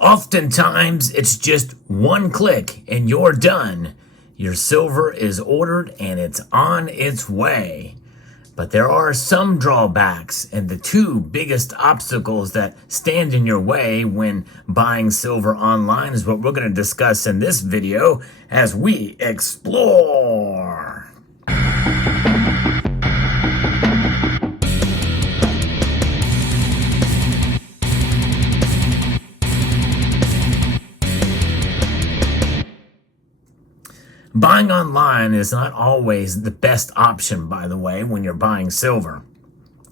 Oftentimes, it's just one click and you're done. Your silver is ordered and it's on its way. But there are some drawbacks, and the two biggest obstacles that stand in your way when buying silver online is what we're going to discuss in this video as we explore. Buying online is not always the best option, by the way, when you're buying silver.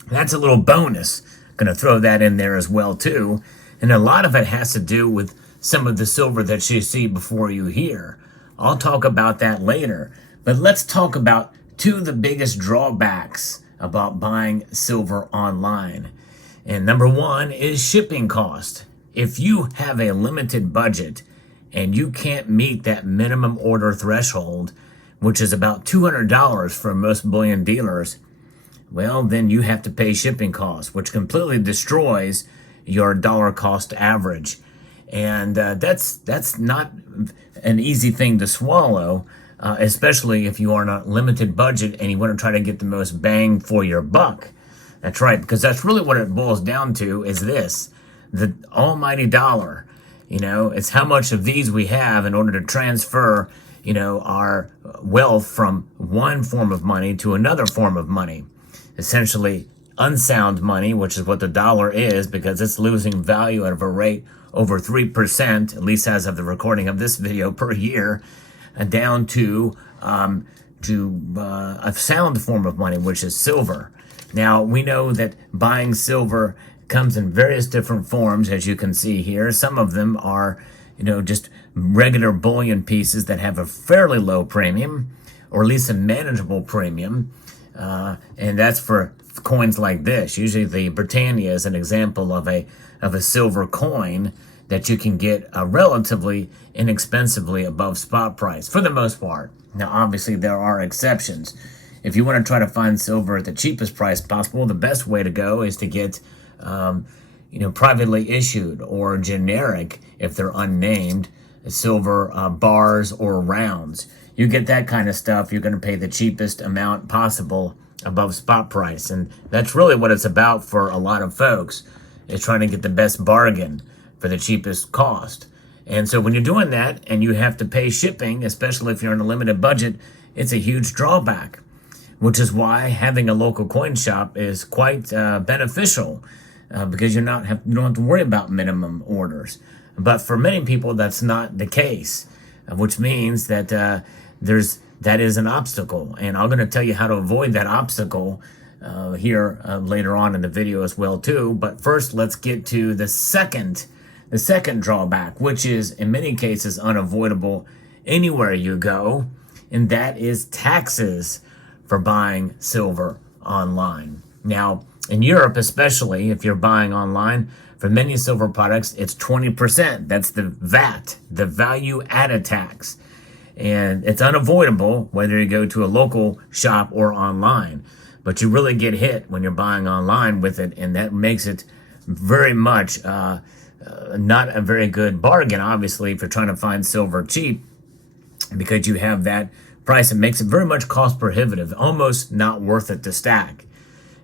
That's a little bonus. Going to throw that in there as well, too. And a lot of it has to do with some of the silver that you see before you here. I'll talk about that later. But let's talk about two of the biggest drawbacks about buying silver online. And number one is shipping cost. If you have a limited budget, and you can't meet that minimum order threshold, which is about $200 for most bullion dealers, well, then you have to pay shipping costs, which completely destroys your dollar cost average. And that's not an easy thing to swallow, especially if you are on a limited budget and you want to try to get the most bang for your buck. That's right, because that's really what it boils down to is this, the almighty dollar. You know, it's how much of these we have in order to transfer, our wealth from one form of money to another form of money. Essentially, unsound money, which is what the dollar is, because it's losing value at a rate over 3%, at least as of the recording of this video, per year, down to a sound form of money, which is silver. Now, we know that buying silver comes in various different forms, as you can see here. Some of them are, just regular bullion pieces that have a fairly low premium, or at least a manageable premium. And that's for coins like this. Usually the Britannia is an example of a silver coin that you can get relatively inexpensively above spot price, for the most part. Now, obviously, there are exceptions. If you want to try to find silver at the cheapest price possible, the best way to go is to get privately issued or generic, if they're unnamed, silver bars or rounds. You get that kind of stuff, you're going to pay the cheapest amount possible above spot price. And that's really what it's about for a lot of folks, is trying to get the best bargain for the cheapest cost. And so when you're doing that and you have to pay shipping, especially if you're on a limited budget, it's a huge drawback, which is why having a local coin shop is quite beneficial. Because you don't have to worry about minimum orders. But for many people, that's not the case, which means that that is an obstacle. And I'm going to tell you how to avoid that obstacle here later on in the video as well too. But first, let's get to the second drawback, which is in many cases unavoidable anywhere you go, and that is taxes for buying silver online. Now, in Europe, especially if you're buying online, for many silver products, it's 20%. That's the VAT, the value added tax. And it's unavoidable whether you go to a local shop or online. But you really get hit when you're buying online with it, and that makes it very much not a very good bargain, obviously, if you're trying to find silver cheap, because you have that price. It makes it very much cost prohibitive, almost not worth it to stack.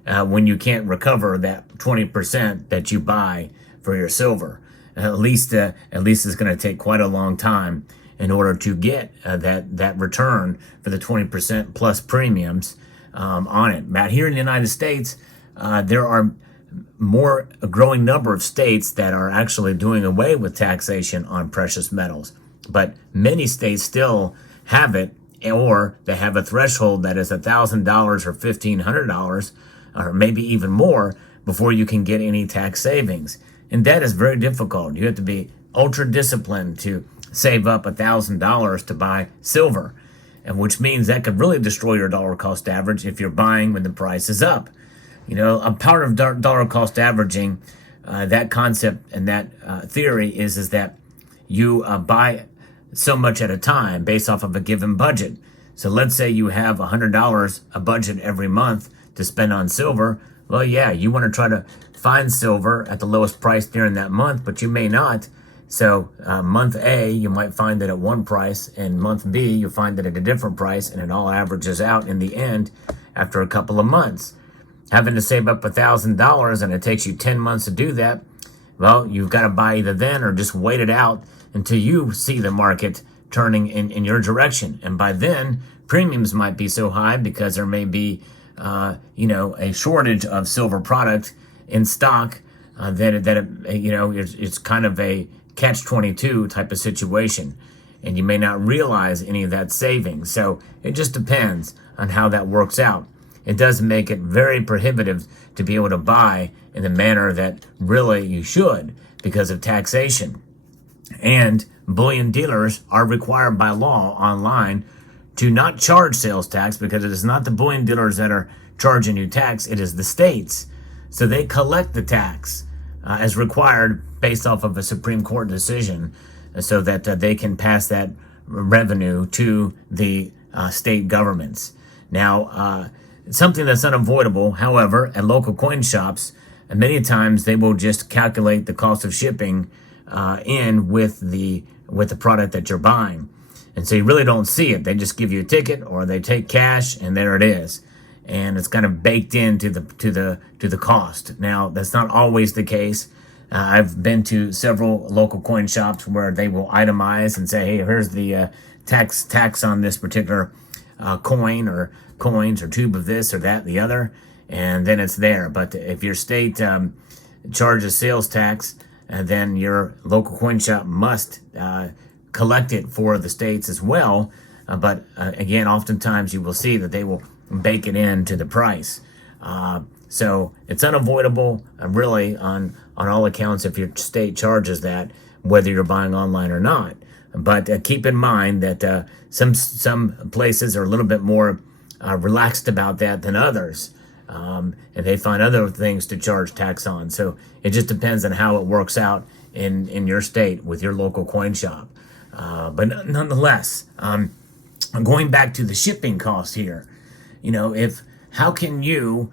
When you can't recover that 20% that you buy for your silver. At least it's going to take quite a long time in order to get that return for the 20% plus premiums on it. But here in the United States, there are a growing number of states that are actually doing away with taxation on precious metals. But many states still have it, or they have a threshold that is $1,000 or $1,500, or maybe even more, before you can get any tax savings. And that is very difficult. You have to be ultra disciplined to save up $1,000 to buy silver, and which means that could really destroy your dollar cost average if you're buying when the price is up. A part of dollar cost averaging, that concept and that theory is that you buy so much at a time based off of a given budget. So let's say you have $100 a budget every month to spend on silver. Well, yeah, you want to try to find silver at the lowest price during that month, but you may not So month A, you might find it at one price, and month B, you'll find it at a different price, and it all averages out in the end after a couple of months. Having to save up $1,000 and it takes you 10 months to do that, well, you've got to buy either then or just wait it out until you see the market turning in your direction. And by then, premiums might be so high because there may be, a shortage of silver product in stock it's kind of a catch-22 type of situation. And you may not realize any of that savings. So it just depends on how that works out. It does make it very prohibitive to be able to buy in the manner that really you should because of taxation. And bullion dealers are required by law online to not charge sales tax because it is not the bullion dealers that are charging you tax, it is the states. So they collect the tax as required based off of a Supreme Court decision so that they can pass that revenue to the state governments. Now, something that's unavoidable, however, at local coin shops, many times they will just calculate the cost of shipping in with the product that you're buying. And so you really don't see it. They just give you a ticket or they take cash and there it is. And it's kind of baked into the cost. Now, that's not always the case. I've been to several local coin shops where they will itemize and say, hey, here's the tax on this particular coin or coins or tube of this or that, the other, and then it's there. But if your state charges sales tax, then your local coin shop must collect it for the states as well. But again, oftentimes you will see that they will bake it into the price. So it's unavoidable, really, on all accounts if your state charges that, whether you're buying online or not. But keep in mind that some places are a little bit more relaxed about that than others. And they find other things to charge tax on. So it just depends on how it works out in your state with your local coin shop. But nonetheless, going back to the shipping cost here, how can you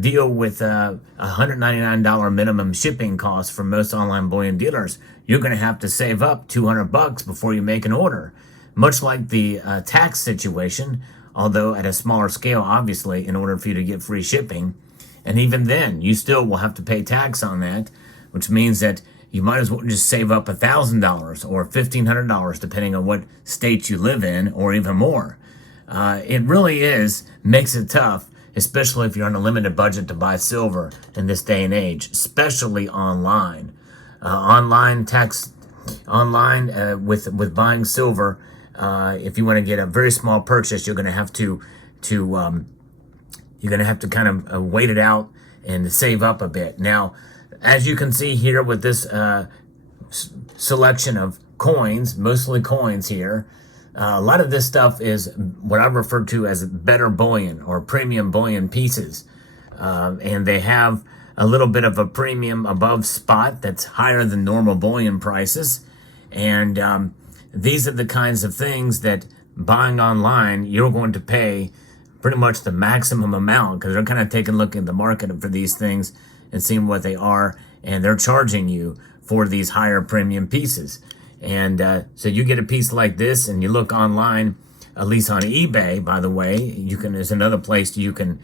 deal with a $199 minimum shipping cost for most online bullion dealers? You're going to have to save up $200 before you make an order. Much like the tax situation, although at a smaller scale, obviously, in order for you to get free shipping. And even then, you still will have to pay tax on that, which means that you might as well just save up $1,000 or $1,500, depending on what state you live in, or even more. It really makes it tough, especially if you're on a limited budget to buy silver in this day and age, especially online. With buying silver, if you want to get a very small purchase, you're going to have to kind of wait it out and save up a bit. Now, as you can see here with this selection of coins, mostly coins here, a lot of this stuff is what I refer to as better bullion or premium bullion pieces. And they have a little bit of a premium above spot that's higher than normal bullion prices. And these are the kinds of things that buying online, you're going to pay pretty much the maximum amount because they're kind of taking a look at the market for these things and seeing what they are. And they're charging you for these higher premium pieces. And so you get a piece like this and you look online, at least on eBay, by the way, there's another place you can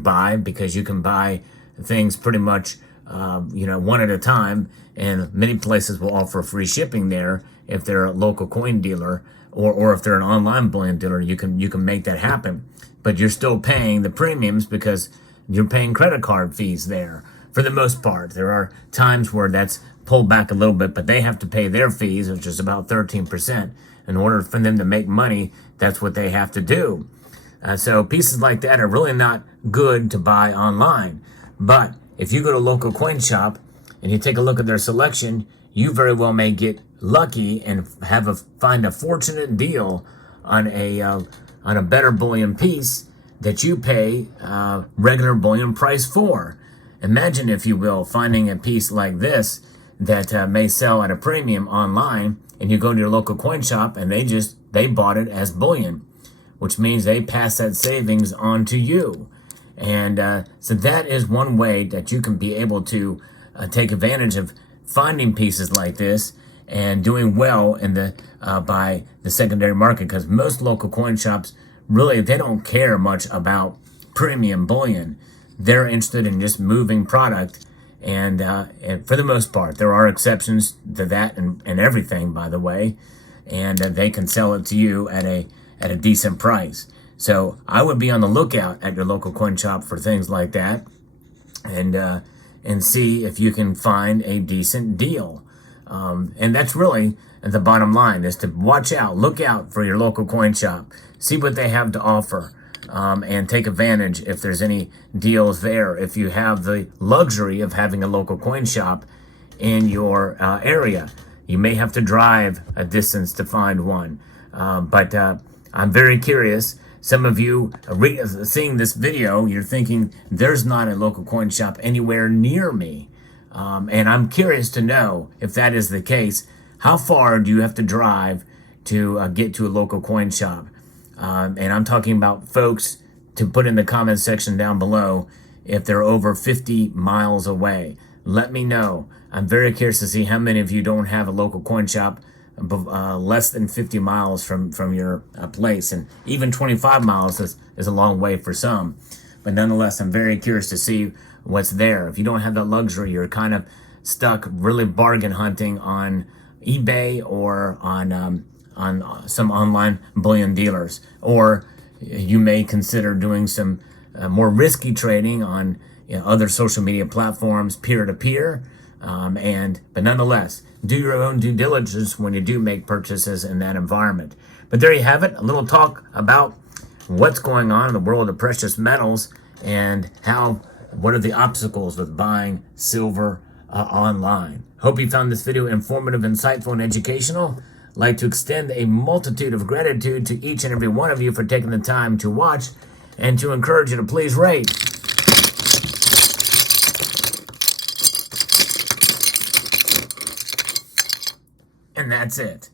buy, because you can buy things pretty much, one at a time. And many places will offer free shipping there if they're a local coin dealer, or if they're an online bullion dealer, you can make that happen. But you're still paying the premiums because you're paying credit card fees there for the most part. There are times where that's pulled back a little bit, but they have to pay their fees, which is about 13%. In order for them to make money, that's what they have to do. So pieces like that are really not good to buy online. But if you go to a local coin shop and you take a look at their selection, you very well may get lucky and find a fortunate deal on a better bullion piece that you pay regular bullion price for. Imagine, if you will, finding a piece like this that may sell at a premium online, and you go to your local coin shop and they bought it as bullion, which means they pass that savings on to you. And so that is one way that you can be able to take advantage of finding pieces like this and doing well in the by the secondary market, because most local coin shops really, they don't care much about premium bullion. They're interested in just moving product, and for the most part, there are exceptions to that and everything, by the way, and they can sell it to you at a decent price. So I would be on the lookout at your local coin shop for things like that, and see if you can find a decent deal. And that's really the bottom line, is to watch out, look out for your local coin shop, see what they have to offer, and take advantage if there's any deals there. If you have the luxury of having a local coin shop in your area, you may have to drive a distance to find one. But I'm very curious. Some of you seeing this video, you're thinking there's not a local coin shop anywhere near me. And I'm curious to know, if that is the case, how far do you have to drive to get to a local coin shop? And I'm talking about folks to put in the comment section down below if they're over 50 miles away. Let me know. I'm very curious to see how many of you don't have a local coin shop less than 50 miles from your place. And even 25 miles is a long way for some. But nonetheless, I'm very curious to see what's there. If you don't have that luxury, you're kind of stuck really bargain hunting on eBay or on some online bullion dealers. Or you may consider doing some more risky trading on other social media platforms, peer-to-peer. But nonetheless, do your own due diligence when you do make purchases in that environment. But there you have it, a little talk about what's going on in the world of precious metals and what are the obstacles with buying silver online. Hope you found this video informative, insightful, and educational. I'd like to extend a multitude of gratitude to each and every one of you for taking the time to watch, and to encourage you to please rate, and that's it.